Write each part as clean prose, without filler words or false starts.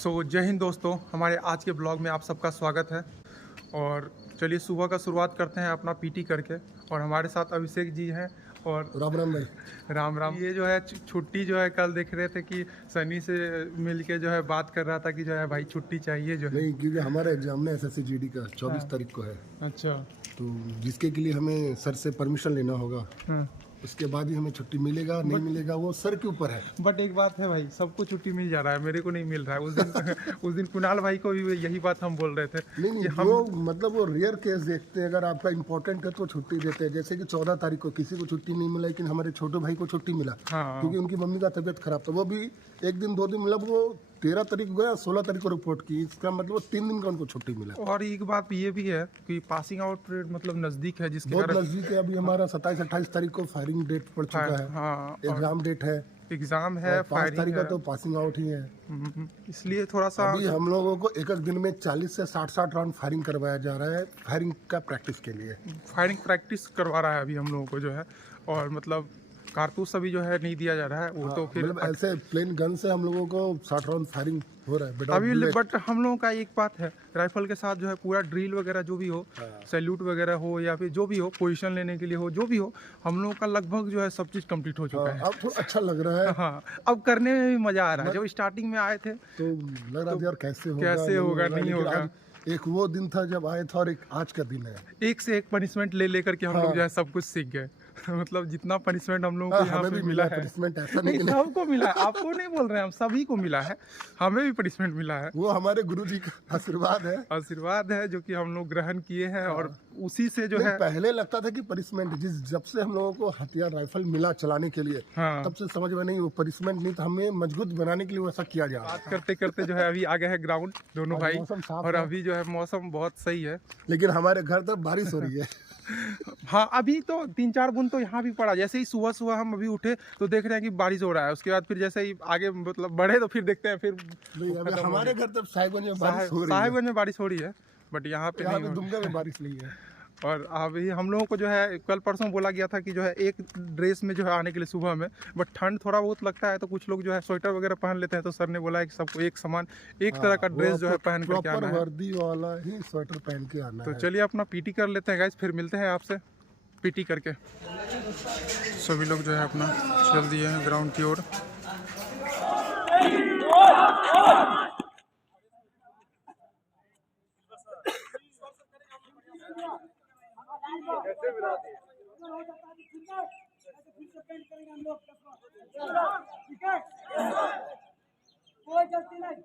जय हिंद दोस्तों, हमारे आज के ब्लॉग में आप सबका स्वागत है। और चलिए सुबह का शुरुआत करते हैं अपना पीटी करके। और हमारे साथ अभिषेक जी हैं और राम राम भाई। राम राम। ये जो है छुट्टी जो है, कल देख रहे थे कि सनी से मिलके जो है बात कर रहा था कि जो है भाई छुट्टी चाहिए जो है। नहीं, क्योंकि हमारा एग्जाम ना SSC GD का 24 तारीख को है, अच्छा। तो जिसके के लिए हमें सर से परमिशन लेना होगा। हाँ। उसके बाद ही हमें छुट्टी मिलेगा नहीं मिलेगा वो सर के ऊपर है। बट एक बात है भाई, सबको छुट्टी मिल जा रहा है, मेरे को नहीं मिल रहा है। उस दिन कुणाल भाई को भी यही बात हम बोल रहे थे। नहीं, वो मतलब वो रेयर केस देखते हैं। अगर आपका इम्पोर्टेंट है तो छुट्टी देते हैं। जैसे कि 14 तारीख को किसी को छुट्टी नहीं मिला, लेकिन हमारे छोटे भाई को छुट्टी मिला। हाँ। क्योंकि उनकी मम्मी का तबीयत खराब था। वो भी एक दिन 2 दिन, मतलब वो 13 तारीख को गया, 16 तारीख को रिपोर्ट की। इसका मतलब 3 दिन का उनको छुट्टी मिला। और एक बात ये भी है कि पासिंग आउट पीरियड मतलब नजदीक है, जिसके बहुत नजदीक है। अभी हमारा 27-28 तारीख को फायरिंग डेट पड़ चुका है। हाँ, एग्जाम डेट है, एग्जाम है, 5 तारीख का तो पासिंग आउट ही है। इसलिए थोड़ा सा अभी हम लोगों को एक दिन में 40 से 60 राउंड फायरिंग करवाया जा रहा है, फायरिंग का प्रैक्टिस के लिए। फायरिंग प्रैक्टिस करवा रहा है अभी हम लोगों को जो है। और मतलब कारतूस अभी जो है नहीं दिया जा रहा है वो। तो फिर मतलब ऐसे प्लेन गन से हम लोगों को 60 राउंड फायरिंग हो रहा है अभी। बट हम लोगों का एक बात है, राइफल के साथ जो है पूरा ड्रिल वगैरह जो भी हो, सैल्यूट वगैरह हो या फिर जो भी हो, पोजीशन लेने के लिए हो, जो भी हो, हम लोगों का लगभग जो है सब चीज़ कंप्लीट हो चुका है। अब तो अच्छा लग रहा है। हाँ, अब करने में भी मजा आ रहा है। जब स्टार्टिंग में आए थे तो लग रहा था यार कैसे होगा नहीं होगा। एक वो दिन था जब आए थे, और एक आज का दिन है। एक से एक पनिशमेंट ले लेकर के हम लोग जो है सब कुछ सीख गए। मतलब जितना पनिशमेंट हम लोगों को यहाँ पे मिला है, पनिशमेंट ऐसा नहीं सबको मिला है। आपको नहीं बोल रहे हैं, हम सभी को मिला है। हमें भी पनिशमेंट मिला है। वो हमारे गुरुजी का आशीर्वाद है। आशीर्वाद है जो कि हम लोग ग्रहण किए हैं। और उसी से जो है पहले लगता था कि पनिशमेंट, जब से हम लोगों को हथियार राइफल मिला चलाने के लिए, हाँ, तब से समझ में नहीं वो पनिशमेंट नहीं था, हमें मजबूत बनाने के लिए वैसा किया जा रहा है। बात करते करते जो है अभी आ गए हैं ग्राउंड दोनों भाई। और अभी जो है मौसम बहुत सही है, लेकिन हमारे घर तरफ बारिश हो रही है। हाँ, अभी तो 3-4 बूंद तो यहाँ भी पड़ा। जैसे ही सुबह हम अभी उठे तो देख रहे हैं कि बारिश हो रहा है। उसके बाद फिर जैसे ही आगे मतलब बढ़े तो फिर देखते हैं फिर अभी हमारे घर तरफ साहिबगंज में बारिश हो रही है। बट यहाँ पे नहीं, दुमका में बारिश नहीं है। और अभी हम लोगों को जो है कल परसों बोला गया था कि जो है एक ड्रेस में जो है आने के लिए सुबह में, बट ठंड थोड़ा बहुत लगता है तो कुछ लोग जो है स्वेटर वगैरह पहन लेते हैं। तो सर ने बोला है कि सबको एक समान एक तरह का ड्रेस जो है पहन करके आना है, वर्दी वाला ही स्वेटर पहन के आना है। तो चलिए अपना पीटी कर लेते हैं गाइस, फिर मिलते हैं आपसे पीटी करके। सभी लोग जो है अपना चल दिए हैं ग्राउंड की ओर। कोई गलती नहीं।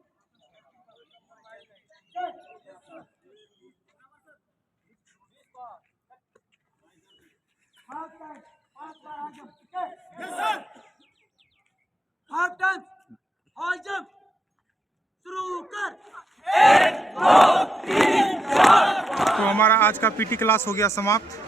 हाफ टाइम, हाई जंप शुरू कर। 1 2 3 4। तो हमारा आज का पीटी क्लास हो गया समाप्त।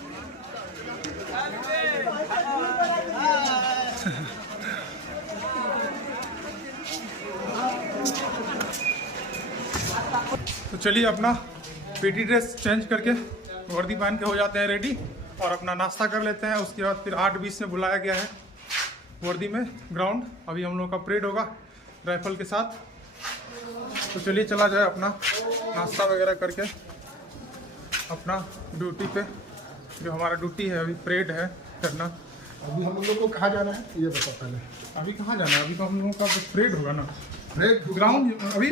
तो चलिए अपना पीटी ड्रेस चेंज करके वर्दी पहन के हो जाते हैं रेडी और अपना नाश्ता कर लेते हैं। उसके बाद फिर 8:20 में बुलाया गया है वर्दी में ग्राउंड। अभी हम लोग का परेड होगा राइफल के साथ। तो चलिए चला जाए अपना नाश्ता वगैरह करके अपना ड्यूटी पे। जो हमारा ड्यूटी है अभी परेड है करना। अभी हम लोग को कहाँ जाना है ये बताओ पहले। अभी कहाँ जाना है? अभी तो हम लोगों का परेड होगा ना, परेड ग्राउंड। अभी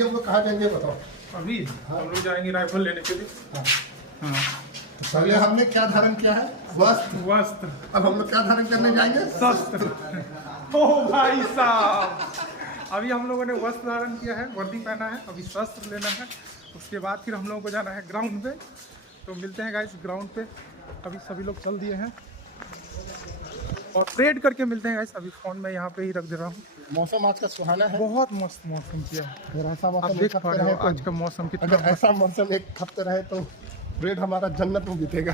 हम लोग कहाँ जाएंगे बताओ। अभी हम लोग जाएंगे राइफल लेने के लिए। हाँ, पहले हमने क्या धारण किया है? वस्त्र। अब हम लोग क्या धारण करने जाएंगे? शस्त्र। ओ भाई साहब, अभी हम लोगों ने वस्त्र धारण किया है, वर्दी पहना है, अभी शस्त्र लेना है। उसके बाद फिर हम लोगों को जाना है ग्राउंड पे। तो मिलते हैं गाइस ग्राउंड पे। अभी सभी लोग चल दिए हैं और परेड करके मिलते हैं गाइस। अभी फोन में यहाँ पे ही रख दे रहा हूँ। मौसम आज का सुहाना है, बहुत मस्त मौसम किया है। अगर ऐसा आप मौसम देख पा रहे हो आज का मौसम कितना। अगर ऐसा मौसम एक हफ्ते रहे तो परेड हमारा जन्नत में बीतेगा।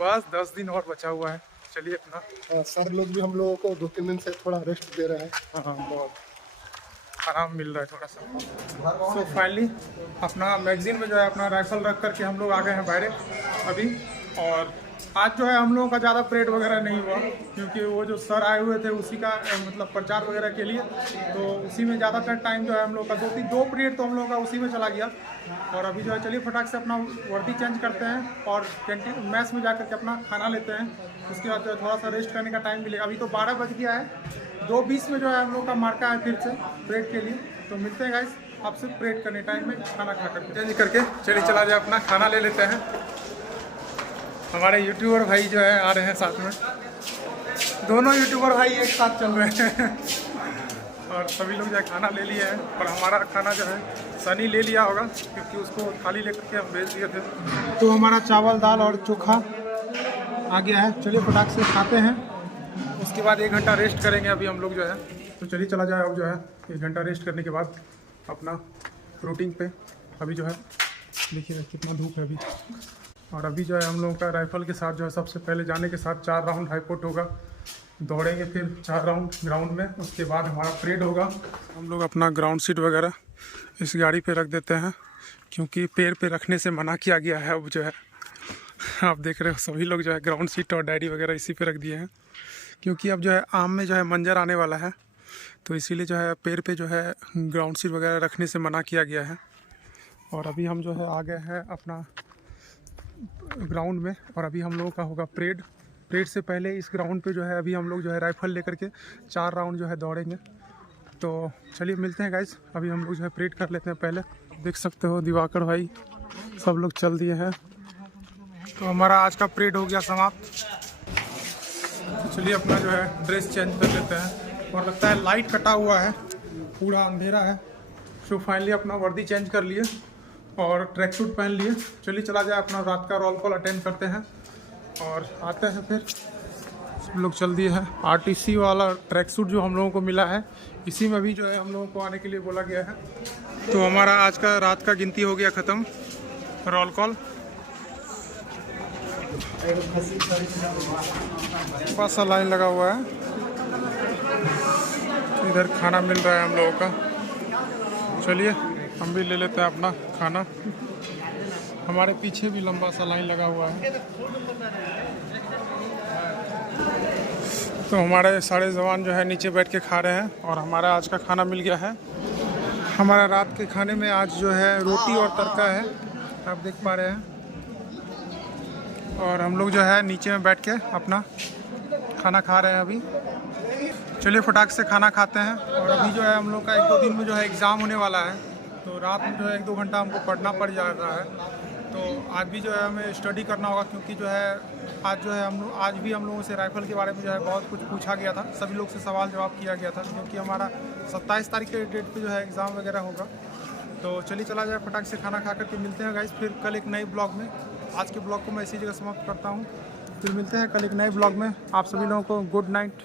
बस 10 दिन और बचा हुआ है। चलिए अपना सर लोग भी हम लोगों को 2-3 दिन से थोड़ा रेस्ट दे रहे हैं। हाँ, बहुत आराम मिल रहा है थोड़ा सा। तो फाइनली अपना मैगजीन में जो है अपना राइफल रख करके हम लोग आ गए हैं बाहर अभी। और आज जो है हम लोगों का ज़्यादा परेड वगैरह नहीं हुआ, क्योंकि वो जो सर आए हुए थे उसी का मतलब प्रचार वगैरह के लिए, तो उसी में ज़्यादातर टाइम जो है हम लोग का दो पीरियड तो हम लोग का उसी में चला गया। और अभी जो है चलिए फटाक से अपना वर्दी चेंज करते हैं और कैंटीन मैस में जाकर के अपना खाना लेते हैं। उसके बाद जो है थोड़ा सा रेस्ट करने का टाइम मिलेगा। अभी तो 12 बज गया है, 2:20 में जो है हम लोग का मार्का है फिर से परेड के लिए। तो मिलते हैं गाइस आपसे परेड करने टाइम में खाना खा करके चेंज करके। चलिए चला जाए अपना खाना ले लेते हैं। हमारे यूट्यूबर भाई जो है आ रहे हैं साथ में, दोनों यूट्यूबर भाई एक साथ चल रहे हैं और सभी लोग जो है खाना ले लिए हैं। और हमारा खाना जो है सनी ले लिया होगा, क्योंकि उसको थाली लेकर के हम भेज दिए थे। तो हमारा चावल दाल और चोखा आ गया है। चलिए फटाक से खाते हैं, उसके बाद 1 घंटा रेस्ट करेंगे अभी हम लोग जो है। तो चलिए चला जाए अब जो है 1 घंटा रेस्ट करने के बाद अपना रूटीन पे। अभी जो है देखिए कितना धूप है अभी। और अभी जो है हम लोगों का राइफल के साथ जो है सबसे पहले जाने के साथ 4 राउंड हाईपोर्ट होगा, दौड़ेंगे फिर 4 राउंड ग्राउंड में। उसके बाद हमारा परेड होगा। हम लोग अपना ग्राउंड सीट वगैरह इस गाड़ी पे रख देते हैं, क्योंकि पैर पे रखने से मना किया गया है। अब जो है आप देख रहे हो सभी लोग जो है ग्राउंड सीट और डायरी वगैरह इसी पे रख दिए हैं, क्योंकि अब जो है आम में जो है मंजर आने वाला है, तो इसीलिए जो है पैर पे जो है ग्राउंड सीट वगैरह रखने से मना किया गया है। और अभी हम जो है आ गए हैं अपना ग्राउंड में, और अभी हम लोगों का होगा परेड। परेड से पहले इस ग्राउंड पे जो है अभी हम लोग जो है राइफल लेकर के 4 राउंड जो है दौड़ेंगे। तो चलिए मिलते हैं गाइस, अभी हम लोग जो है परेड कर लेते हैं पहले। देख सकते हो दिवाकर भाई सब लोग चल दिए हैं। तो हमारा आज का परेड हो गया समाप्त। तो चलिए अपना जो है ड्रेस चेंज कर लेते हैं। और लगता है लाइट कटा हुआ है, पूरा अंधेरा है। तो फाइनली अपना वर्दी चेंज कर लिए और ट्रैक सूट पहन लिए। चलिए चला जाए अपना रात का रोल कॉल अटेंड करते हैं और आते हैं। फिर सब लोग चल दिए हैं। आरटीसी वाला ट्रैक सूट जो हम लोगों को मिला है, इसी में भी जो है हम लोगों को आने के लिए बोला गया है। तो हमारा आज का रात का गिनती हो गया ख़त्म, रोल कॉल। बस लाइन लगा हुआ है, इधर खाना मिल रहा है हम लोगों का। चलिए हम भी ले लेते हैं अपना खाना। हमारे पीछे भी लंबा सा लाइन लगा हुआ है। तो हमारे सारे जवान जो है नीचे बैठ के खा रहे हैं और हमारा आज का खाना मिल गया है। हमारा रात के खाने में आज जो है रोटी और तड़का है, आप देख पा रहे हैं। और हम लोग जो है नीचे में बैठ के अपना खाना खा रहे हैं अभी। चलिए फटाक से खाना खाते हैं। और अभी जो है हम लोग का 1-2 दिन में जो है एग्ज़ाम होने वाला है, तो रात में जो है 1-2 घंटा हमको पढ़ना पड़ जा रहा है। तो आज भी जो है हमें स्टडी करना होगा, क्योंकि जो है आज भी हम लोगों से राइफ़ल के बारे में जो है बहुत कुछ पूछा गया था। सभी लोग से सवाल जवाब किया गया था, क्योंकि हमारा 27 तारीख के डेट पे जो है एग्ज़ाम वगैरह होगा। तो चलिए चला जाए फटाक से खाना खा करके। मिलते हैं गाइस फिर कल एक नए ब्लॉग में। आज के ब्लॉग को मैं इसी जगह समाप्त करता हूँ। फिर मिलते हैं कल एक नए ब्लॉग में। आप सभी लोगों को गुड नाइट।